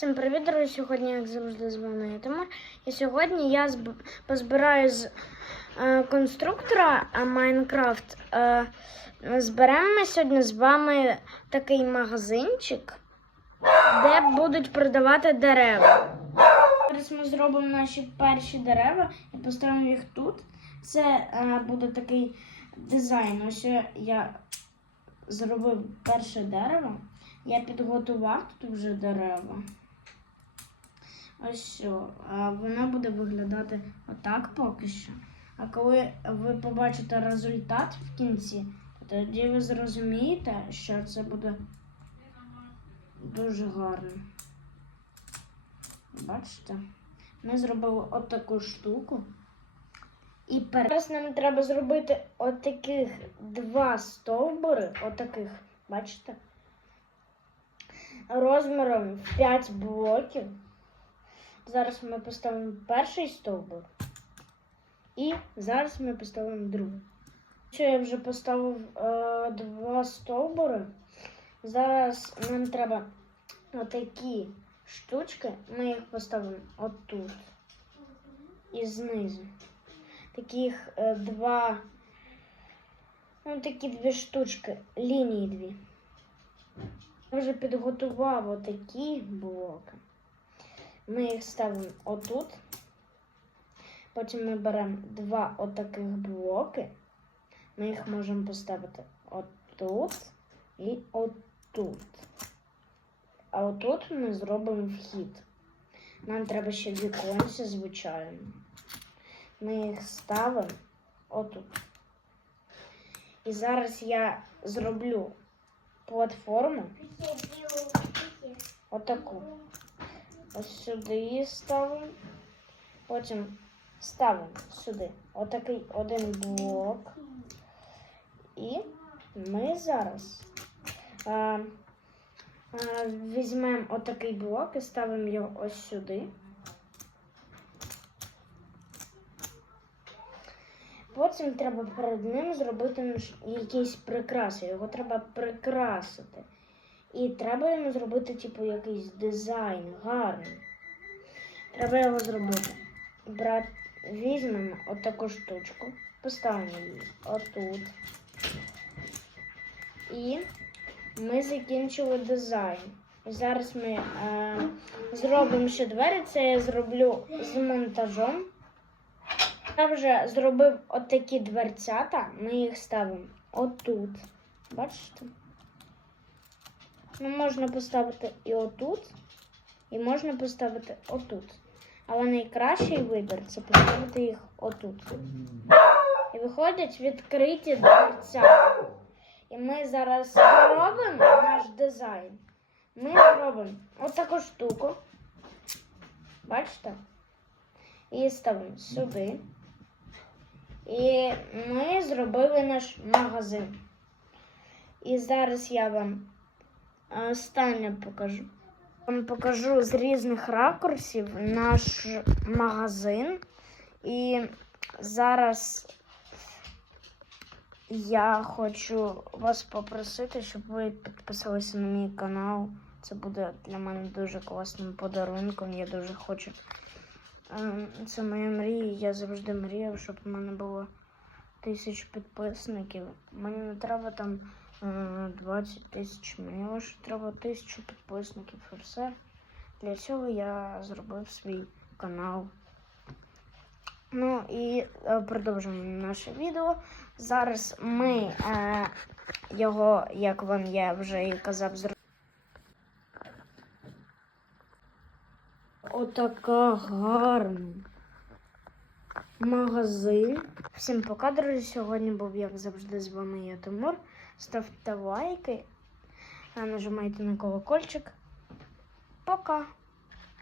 Всім привіт, друзі! Сьогодні, як завжди, з вами я Тимур. І сьогодні я позбираю з е, конструктора е, Майнкрафт. Е, зберемо ми сьогодні з вами такий магазинчик, де будуть продавати дерева. Зараз ми зробимо наші перші дерева і поставимо їх тут. Це е, буде такий дизайн. Ось я зробив перше дерево. Я підготував тут вже дерева. Ось що. А Воно буде виглядати отак поки що. А коли ви побачите результат в кінці, тоді ви зрозумієте, що це буде дуже гарно. Бачите? Ми зробили отаку штуку. І зараз нам треба зробити отаких два стовбури, отаких, бачите? Розміром в 5 блоків. Зараз ми поставимо перший стовбур. І зараз ми поставимо другий. Що я вже поставив е, два стовбури. Зараз нам треба отакі штучки. Ми їх поставимо отут і знизу. Таких е, два. Ну, такі дві штучки, лінії дві. Я вже підготував отакі блоки. Ми їх ставимо отут. Потім ми беремо два отаких блоки. Ми їх можемо поставити отут і отут. А отут ми зробимо вхід. Нам треба ще віконці, звичайно. Ми їх ставимо отут. І зараз я зроблю платформу отаку. Ось сюди її ставимо. Потім ставимо сюди отакий один блок. І ми зараз а, а, візьмемо отакий блок і ставимо його ось сюди. Потім треба перед ним зробити якісь прикраси. Його треба прикрасити. І треба йому зробити, типу, якийсь дизайн гарний. Треба його зробити. Брат, візьмемо отаку штучку, поставимо її отут. І ми закінчили дизайн. І зараз ми е, зробимо ще двері. Це я зроблю з монтажом. Я вже зробив отакі дверцята. Ми їх ставимо отут. Бачите? Ну, можна поставити і отут, і можна поставити отут. Але найкращий вибір це поставити їх отут. І виходять відкриті дверця. І ми зараз зробимо наш дизайн. Ми зробимо отаку штуку. Бачите? І ставимо сюди. І ми зробили наш магазин. І зараз я вам останнє покажу. Вам покажу з різних ракурсів наш магазин. І зараз я хочу вас попросити, щоб ви підписалися на мій канал. Це буде для мене дуже класним подарунком. Я дуже хочу. Це моя мрія. Я завжди мріяв, щоб в мене було тисяч підписників. Мені не треба там 20 тисяч. Мені лише треба тисячу підписників і все. Для цього я зробив свій канал. Ну і е, продовжуємо наше відео. Зараз ми е, його, як вам я вже і казав, зробимо. Отака гарна. Магазин. Всім пока, друзі. Сьогодні був, як завжди, з вами я Тимур. Ставте лайки, нажимайте на колокольчик. Пока!